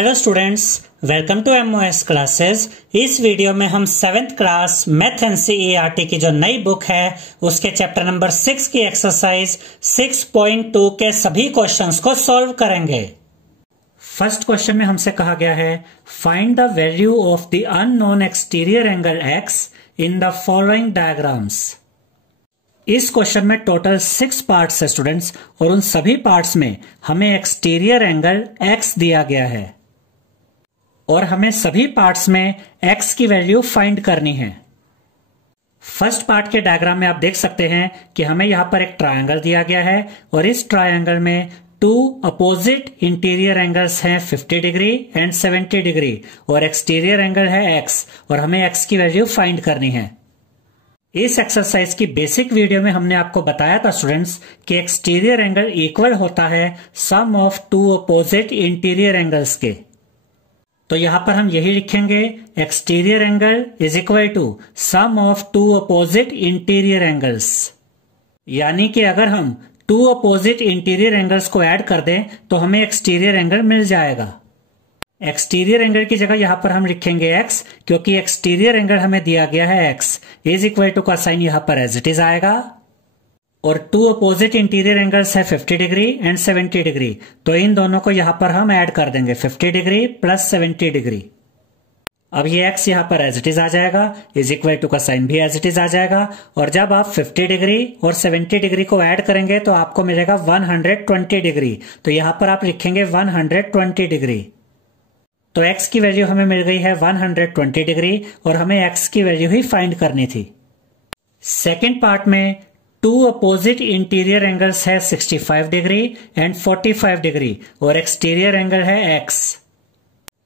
Hello students, welcome to MOS classes. इस video में हम 7th क्लास मैथ एनसीईआरटी की जो नई बुक है उसके चैप्टर नंबर 6 की एक्सरसाइज 6.2 के सभी क्वेश्चंस को सॉल्व करेंगे। फर्स्ट क्वेश्चन में हमसे कहा गया है find the value of the unknown exterior angle x in the following diagrams. इस क्वेश्चन में टोटल 6 पार्ट्स है स्टूडेंट्स, और उन सभी पार्ट्स में हमें एक्सटीरियर एंगल x दिया गया है और हमें सभी पार्ट्स में x की वैल्यू फाइंड करनी है। फर्स्ट पार्ट के डायग्राम में आप देख सकते हैं कि हमें यहां पर एक ट्रायंगल दिया गया है और इस ट्रायंगल में 2 अपोजिट इंटीरियर एंगल्स हैं 50 डिग्री एंड 70 डिग्री और एक्सटीरियर एंगल है x और हमें x की वैल्यू फाइंड करनी है। इस एक्सरसाइज की बेसिक वीडियो में हमने आपको बताया था स्टूडेंट्स कि एक्सटीरियर एंगल इक्वल होता है sum of 2 opposite interior angles के। तो यहां पर हम यही लिखेंगे exterior angle is equal to sum of 2 opposite interior angles. यानी कि अगर हम 2 अपोजिट इंटीरियर एंगल्स को ऐड कर दें तो हमें एक्सटीरियर एंगल मिल जाएगा। एक्सटीरियर एंगल की जगह यहां पर हम लिखेंगे x, क्योंकि एक्सटीरियर एंगल हमें दिया गया है x इज इक्वल टू का साइन यहां पर एज इट इज आएगा और 2 अपोजिट इंटीरियर एंगल्स है 50 डिग्री एंड 70 डिग्री, तो इन दोनों को यहां पर हम ऐड कर देंगे 50 डिग्री प्लस 70 डिग्री। अब ये x यहां पर एज इट इज आ जाएगा, इज इक्वल टू का साइन भी एज इट इज आ जाएगा और जब आप 50 डिग्री और 70 डिग्री को ऐड करेंगे तो आपको मिलेगा 120 डिग्री, तो यहां पर आप लिखेंगे 120 डिग्री। तो x की वैल्यू हमें मिल गई है 120 डिग्री और हमें x की वैल्यू ही फाइंड करनी थी। सेकेंड पार्ट में 2 अपोजिट इंटीरियर एंगल्स है 65 डिग्री एंड 45 डिग्री और एक्सटीरियर एंगल है x।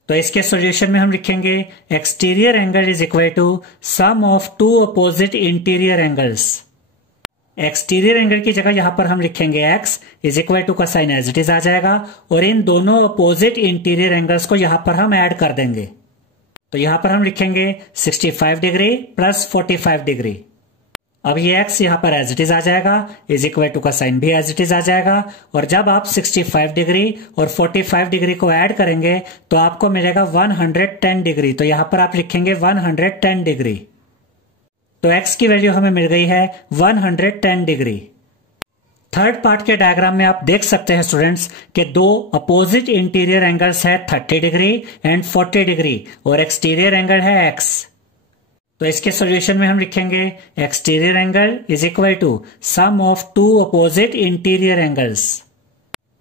तो इसके सॉल्यूशन में हम लिखेंगे exterior angle is equal to sum of 2 opposite interior angles. Exterior angle की जगह यहां पर हम लिखेंगे x इज इक्वल टू का साइन एज इट इज आ जाएगा और इन दोनों अपोजिट इंटीरियर एंगल्स को यहां पर हम ऐड कर देंगे। तो यहां पर हम लिखेंगे 65 डिग्री प्लस 45 डिग्री। अब ये x यहां पर एज इट इज आ जाएगा, इज इक्वल टू का साइन भी एज इट इज आ जाएगा और जब आप 65 डिग्री और 45 डिग्री को ऐड करेंगे तो आपको मिलेगा 110 डिग्री, तो यहां पर आप लिखेंगे 110 डिग्री। तो x की वैल्यू हमें मिल गई है 110 डिग्री। थर्ड पार्ट के डायग्राम में आप देख सकते हैं स्टूडेंट्स कि 2 अपोजिट इंटीरियर एंगल्स है 30 डिग्री एंड 40 डिग्री और एक्सटीरियर एंगल है x। तो इसके सॉल्यूशन में हम लिखेंगे exterior angle is equal to sum of 2 opposite interior angles.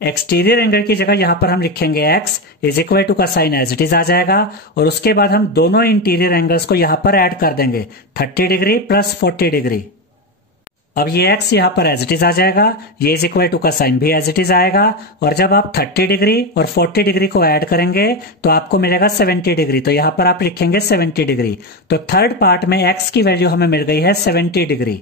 Exterior angle की जगह यहां पर हम लिखेंगे x इज इक्वल टू का साइन एज इट इज आ जाएगा और उसके बाद हम दोनों इंटीरियर एंगल्स को यहां पर ऐड कर देंगे 30 डिग्री प्लस 40 डिग्री। अब ये x यहां पर एज इट इज आ जाएगा, ये इज इक्वल टू का साइन भी एज इट इज आएगा और जब आप 30 डिग्री और 40 डिग्री को ऐड करेंगे तो आपको मिलेगा 70 डिग्री, तो यहां पर आप लिखेंगे 70 डिग्री। तो थर्ड पार्ट में x की वैल्यू हमें मिल गई है 70 डिग्री।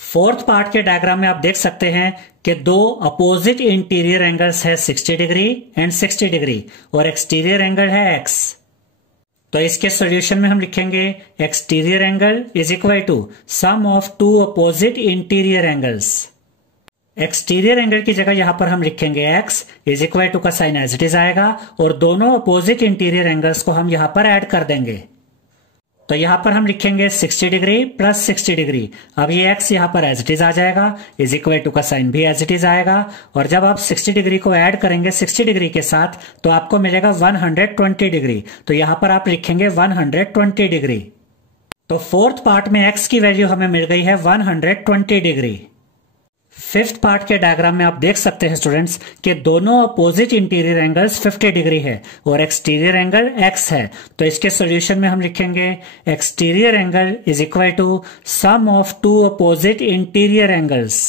फोर्थ पार्ट के डायग्राम में आप देख सकते हैं कि 2 अपोजिट इंटीरियर एंगल्स है 60 डिग्री एंड 60 डिग्री और एक्सटीरियर एंगल है x। तो इसके सॉल्यूशन में हम लिखेंगे exterior angle is equal to sum of 2 opposite interior angles. Exterior angle की जगह यहां पर हम लिखेंगे x इज इक्वल टू का साइन एज इट इज आएगा और दोनों अपोजिट इंटीरियर एंगल्स को हम यहां पर ऐड कर देंगे। तो यहां पर हम लिखेंगे 60 डिग्री प्लस 60 डिग्री। अब ये x यहां पर एज इट इज आ जाएगा, इज इक्वल टू का साइन भी एज इट इज आएगा और जब आप 60 डिग्री को ऐड करेंगे 60 डिग्री के साथ तो आपको मिलेगा 120 डिग्री, तो यहां पर आप लिखेंगे 120 डिग्री। तो फोर्थ पार्ट में x की वैल्यू हमें मिल गई है 120 डिग्री। फिफ्थ पार्ट के डायग्राम में आप देख सकते हैं स्टूडेंट्स कि दोनों अपोजिट इंटीरियर एंगल्स 50 डिग्री है और एक्सटीरियर एंगल x है। तो इसके सॉल्यूशन में हम लिखेंगे exterior angle is equal to sum of 2 opposite interior angles.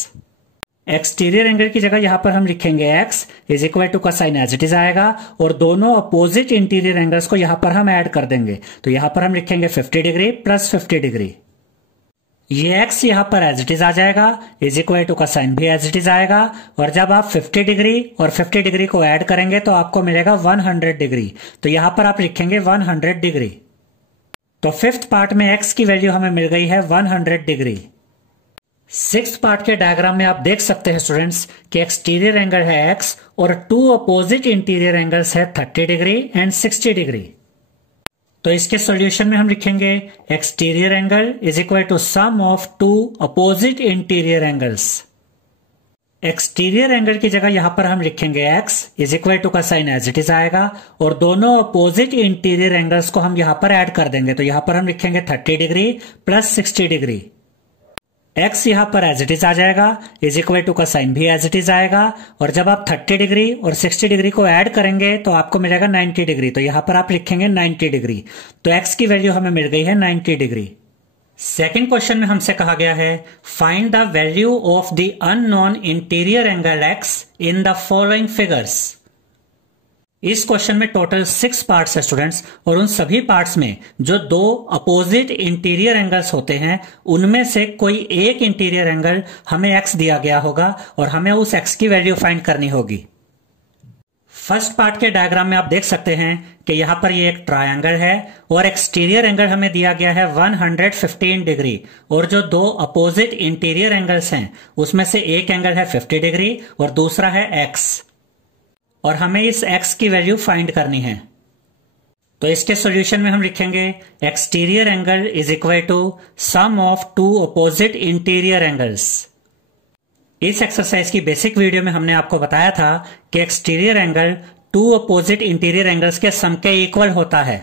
Exterior angle की जगह यहां पर हम लिखेंगे x इज इक्वल टू का साइन एज इट इज आएगा और दोनों अपोजिट इंटीरियर एंगल्स को यहां पर हम ऐड कर देंगे। तो यहां पर हम लिखेंगे 50 डिग्री प्लस 50 डिग्री। ये x यहां पर एज इट इज आ जाएगा, इज इक्वल टू का साइन भी एज इट इज आएगा और जब आप 50 डिग्री और 50 डिग्री को ऐड करेंगे तो आपको मिलेगा 100 डिग्री, तो यहां पर आप लिखेंगे 100 डिग्री। तो फिफ्थ पार्ट में x की वैल्यू हमें मिल गई है 100 डिग्री। सिक्स्थ पार्ट के डायग्राम में आप देख सकते हैं स्टूडेंट्स कि एक्सटीरियर एंगल है x और टू अपोजिट इंटीरियर एंगल्स है 30 डिग्री एंड 60 डिग्री। तो इसके सॉल्यूशन में हम लिखेंगे exterior angle is equal to sum of two opposite interior angles. Exterior angle की जगह यहां पर हम लिखेंगे x इज इक्वल टू का साइन एज इट इज आएगा और दोनों अपोजिट इंटीरियर एंगल्स को हम यहां पर ऐड कर देंगे। तो यहां पर हम लिखेंगे 30 डिग्री प्लस 60 डिग्री। x यहां पर एज इट इज आ जाएगा इज इक्वल टू का साइन भी एज इट इज आएगा और जब आप 30 डिग्री और 60 डिग्री को ऐड करेंगे तो आपको मिलेगा 90 डिग्री। तो यहां पर आप लिखेंगे 90 डिग्री। तो x की वैल्यू हमें मिल गई है 90 डिग्री। सेकेंड क्वेश्चन में हमसे कहा गया है find the value of the unknown interior angle x in the following figures. इस क्वेश्चन में टोटल 6 पार्ट्स है स्टूडेंट्स और उन सभी पार्ट्स में जो दो अपोजिट इंटीरियर एंगल्स होते हैं उनमें से कोई एक इंटीरियर एंगल हमें x दिया गया होगा और हमें उस x की वैल्यू फाइंड करनी होगी। फर्स्ट पार्ट के डायग्राम में आप देख सकते हैं कि यहां पर ये एक ट्रायंगल है और एक्सटीरियर एंगल हमें दिया गया है 115 डिग्री और जो दो अपोजिट इंटीरियर एंगल्स हैं उसमें से एक एंगल है 50 डिग्री और दूसरा है x और हमें इस x की वैल्यू फाइंड करनी है। तो इसके सॉल्यूशन में हम लिखेंगे exterior angle is equal to sum of two opposite interior angles. इस एक्सरसाइज की बेसिक वीडियो में हमने आपको बताया था कि exterior angle to opposite interior angles के सम के इक्वल होता है,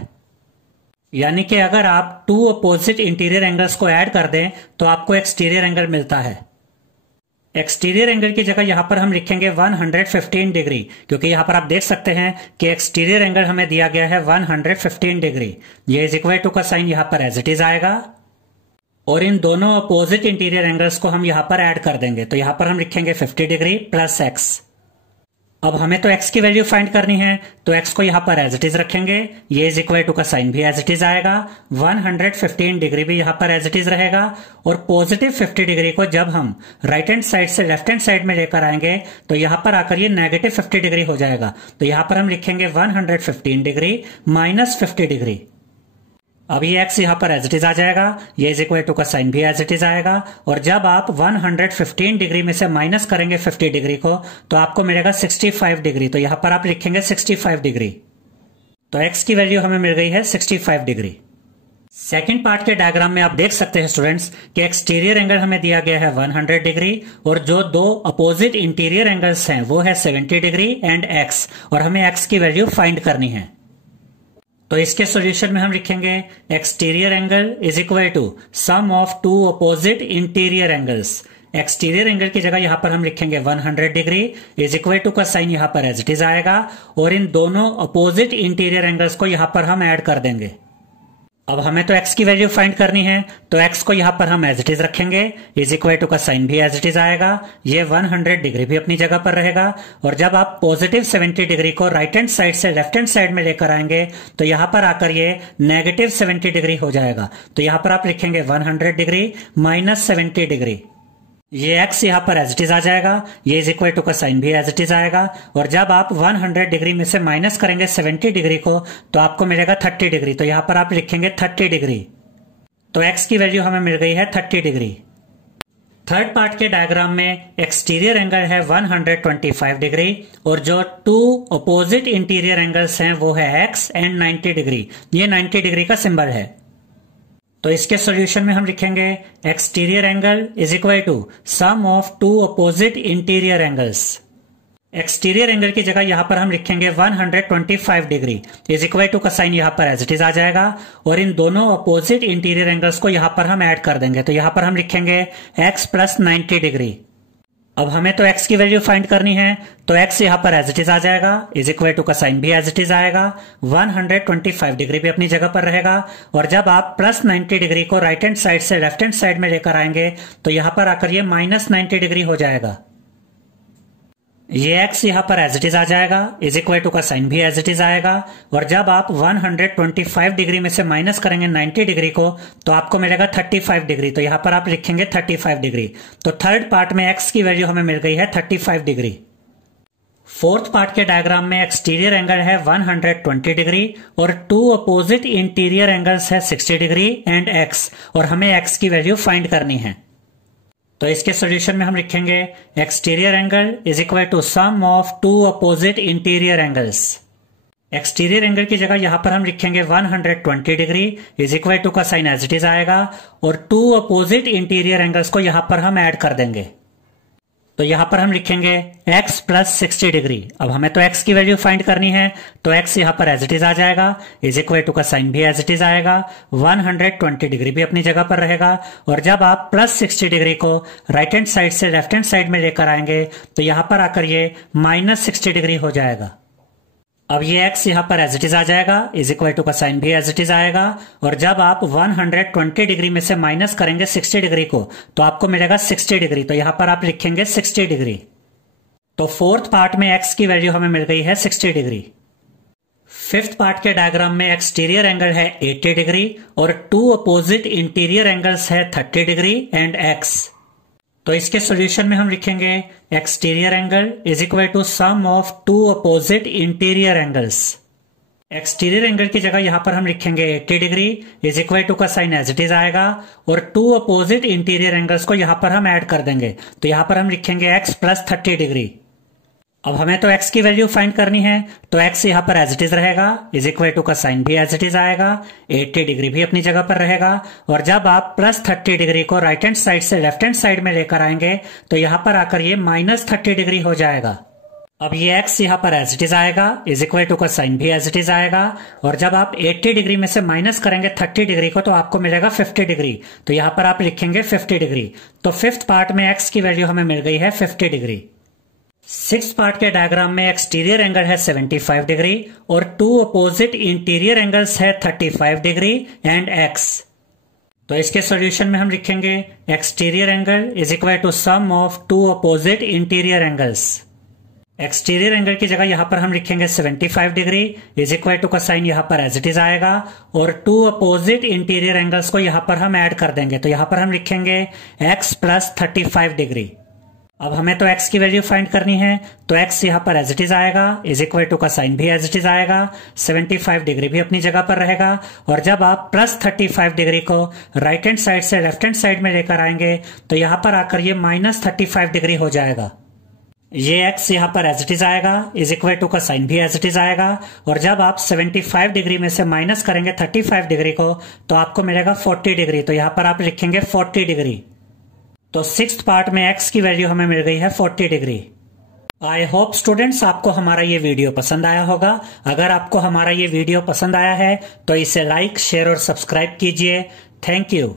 यानी कि अगर आप टू अपोजिट इंटीरियर एंगल्स को ऐड कर दें तो आपको एक्सटीरियर एंगल मिलता है। एक्सटीरियर एंगल की जगह यहां पर हम लिखेंगे 115 डिग्री क्योंकि यहां पर आप देख सकते हैं कि एक्सटीरियर एंगल हमें दिया गया है 115 डिग्री। ये इज इक्वल टू का साइन यहां पर एज इट इज आएगा और इन दोनों अपोजिट इंटीरियर एंगल्स को हम यहां पर ऐड कर देंगे। तो यहां पर हम लिखेंगे 50 डिग्री प्लस x। अब हमें तो x की वैल्यू फाइंड करनी है तो x को यहां पर एज इट इज रखेंगे। ये इज इक्वल टू का साइन भी एज इट इज आएगा, 115 डिग्री भी यहां पर एज इट इज रहेगा और पॉजिटिव 50 डिग्री को जब हम राइट हैंड साइड से लेफ्ट हैंड साइड में लेकर आएंगे तो यहां पर आकर ये नेगेटिव 50 डिग्री हो जाएगा। तो यहां पर हम लिखेंगे 115 डिग्री माइनस 50 डिग्री। अब ये x यहां पर एज इट इज आ जाएगा, ये इज इक्वल टू का साइन भी एज इट इज आएगा और जब आप 115 डिग्री में से माइनस करेंगे 50 डिग्री को तो आपको मिलेगा 65 डिग्री। तो यहां पर आप लिखेंगे 65 डिग्री। तो x की वैल्यू हमें मिल गई है 65 डिग्री। सेकेंड पार्ट के डायग्राम में आप देख सकते हैं स्टूडेंट्स कि एक्सटीरियर एंगल हमें दिया गया है 100 डिग्री और जो दो अपोजिट इंटीरियर एंगल्स हैं वो है 70 डिग्री एंड x और हमें x की वैल्यू फाइंड करनी है। तो इसके सॉल्यूशन में हम लिखेंगे exterior angle is equal to sum of two opposite interior angles. Exterior angle की जगह यहां पर हम लिखेंगे 100 डिग्री इज इक्वल टू का साइन यहां पर एज इट इज आएगा और इन दोनों अपोजिट इंटीरियर एंगल्स को यहां पर हम ऐड कर देंगे। अब हमें तो x की वैल्यू फाइंड करनी है तो x को यहां पर हम एज इट इज रखेंगे, इज इक्वल टू का साइन भी एज इट इज आएगा, ये 100 डिग्री भी अपनी जगह पर रहेगा और जब आप पॉजिटिव 70 डिग्री को राइट हैंड साइड से लेफ्ट हैंड साइड में लेकर आएंगे तो यहां पर आकर ये नेगेटिव 70 डिग्री हो जाएगा। तो यहां पर आप लिखेंगे 100 डिग्री माइनस 70 डिग्री। ये x यहां पर एज इट इज आ जाएगा, ये इज इक्वल टू का साइन भी एज इट इज आएगा और जब आप 100 डिग्री में से माइनस करेंगे 70 डिग्री को तो आपको मिलेगा 30 डिग्री। तो यहां पर आप लिखेंगे 30 डिग्री। तो x की वैल्यू हमें मिल गई है 30 डिग्री। थर्ड पार्ट के डायग्राम में एक्सटीरियर एंगल है 125 डिग्री और जो टू अपोजिट इंटीरियर एंगल्स हैं वो है x एंड 90 डिग्री। ये 90 डिग्री का सिंबल है। तो इसके सॉल्यूशन में हम लिखेंगे exterior angle is equal to sum of two opposite interior angles. Exterior angle की जगह यहां पर हम लिखेंगे 125 डिग्री इज इक्वल टू का साइन यहां पर एज इट इज आ जाएगा और इन दोनों अपोजिट इंटीरियर एंगल्स को यहां पर हम ऐड कर देंगे। तो यहां पर हम लिखेंगे x प्लस 90 डिग्री। अब हमें तो x की वैल्यू फाइंड करनी है तो x यहां पर एज इट इज आ जाएगा, इज इक्वल टू का साइन भी एज इट इज आएगा, 125 डिग्री भी अपनी जगह पर रहेगा और जब आप प्लस 90 डिग्री को राइट हैंड साइड से लेफ्ट हैंड साइड में लेकर आएंगे तो यहां पर आकर ये माइनस 90 डिग्री हो जाएगा। ये x यहां पर एज इट इज आ जाएगा, इज इक्वल टू का साइन भी एज इट इज आएगा और जब आप 125 डिग्री में से माइनस करेंगे 90 डिग्री को तो आपको मिलेगा 35 डिग्री। तो यहां पर आप लिखेंगे 35 डिग्री। तो थर्ड पार्ट में x की वैल्यू हमें मिल गई है 35 डिग्री। फोर्थ पार्ट के डायग्राम में एक्सटीरियर एंगल है 120 डिग्री और टू अपोजिट इंटीरियर एंगल्स है 60 डिग्री एंड x और हमें x की वैल्यू फाइंड करनी है। तो इसके सॉल्यूशन में हम लिखेंगे exterior angle is equal to sum of two opposite interior angles. Exterior angle की जगह यहां पर हम लिखेंगे 120 डिग्री इज इक्वल टू का साइन एज इट इज आएगा और टू अपोजिट इंटीरियर एंगल्स को यहां पर हम ऐड कर देंगे। तो यहां पर हम लिखेंगे x प्लस 60 डिग्री। अब हमें तो x की वैल्यू फाइंड करनी है, तो x यहां पर एज इट इज आ जाएगा इज इक्वल टू का साइन भी एज इट इज आएगा, 120 डिग्री भी अपनी जगह पर रहेगा। और जब आप प्लस 60 डिग्री को राइट हैंड साइड से लेफ्ट हैंड साइड में लेकर आएंगे तो यहां पर आकर ये माइनस 60 डिग्री हो जाएगा। अब ये x यहां पर एज इट इज आ जाएगा इज इक्वल टू का साइन भी एज इट इज आएगा। और जब आप 120 डिग्री में से माइनस करेंगे 60 डिग्री को तो आपको मिलेगा 60 डिग्री। तो यहां पर आप लिखेंगे 60 डिग्री। तो फोर्थ पार्ट में x की वैल्यू हमें मिल गई है 60 डिग्री। फिफ्थ पार्ट के डायग्राम में एक्सटीरियर एंगल है 80 डिग्री और टू अपोजिट इंटीरियर एंगल्स है 30 डिग्री एंड x। तो इसके सॉल्यूशन में हम लिखेंगे exterior angle is equal to sum of two opposite interior angles. Exterior angle की जगह यहां पर हम लिखेंगे 80 डिग्री इज इक्वल टू का साइन एज इट इज आएगा और टू अपोजिट इंटीरियर एंगल्स को यहां पर हम ऐड कर देंगे। तो यहां पर हम लिखेंगे x प्लस 30 डिग्री। अब हमें तो x की वैल्यू फाइंड करनी है, तो x यहां पर एज इट इज रहेगा इज इक्वल टू का साइन भी एज इट इज आएगा, 80 डिग्री भी अपनी जगह पर रहेगा। और जब आप प्लस 30 डिग्री को राइट हैंड साइड से लेफ्ट हैंड साइड में लेकर आएंगे तो यहां पर आकर ये माइनस 30 डिग्री हो जाएगा। अब ये x यहां पर एज इट इज आएगा इज इक्वल टू का साइन भी एज इट इज आएगा। और जब आप 80 डिग्री में से माइनस करेंगे 30 डिग्री को तो आपको मिलेगा 50 डिग्री। तो यहां पर आप लिखेंगे 50 डिग्री। तो फिफ्थ पार्ट में x की वैल्यू हमें मिल गई है 50 डिग्री। सिक्स्थ पार्ट के डायग्राम में एक्सटीरियर एंगल है 75 डिग्री और टू अपोजिट इंटीरियर एंगल्स है 35 डिग्री एंड x। तो इसके सॉल्यूशन में हम लिखेंगे exterior angle is equal to sum of two opposite interior angles. Exterior angle की जगह यहां पर हम लिखेंगे 75 डिग्री इज इक्वल टू का साइन यहां पर एज इट इज आएगा और टू अपोजिट इंटीरियर एंगल्स को यहां पर हम ऐड कर देंगे। तो यहां पर हम लिखेंगे x प्लस 35 डिग्री। अब हमें तो x की वैल्यू फाइंड करनी है, तो x यहां पर एज इट इज आएगा इज इक्वल टू का साइन भी एज इट इज आएगा, 75 डिग्री भी अपनी जगह पर रहेगा। और जब आप प्लस 35 डिग्री को राइट हैंड साइड से लेफ्ट हैंड साइड में लेकर आएंगे तो यहां पर आकर ये माइनस 35 डिग्री हो जाएगा। ये x यहां पर एज इट इज आएगा इज इक्वल टू का साइन भी एज इट इज आएगा। और जब आप 75 डिग्री में से माइनस करेंगे 35 डिग्री को तो आपको मिलेगा 40 डिग्री। तो यहां पर आप लिखेंगे 40 डिग्री। तो सिक्स्थ पार्ट में x की वैल्यू हमें मिल गई है 40 डिग्री। आई होप स्टूडेंट्स आपको हमारा ये वीडियो पसंद आया होगा। अगर आपको हमारा ये वीडियो पसंद आया है तो इसे लाइक, शेयर और सब्सक्राइब कीजिए। Thank you.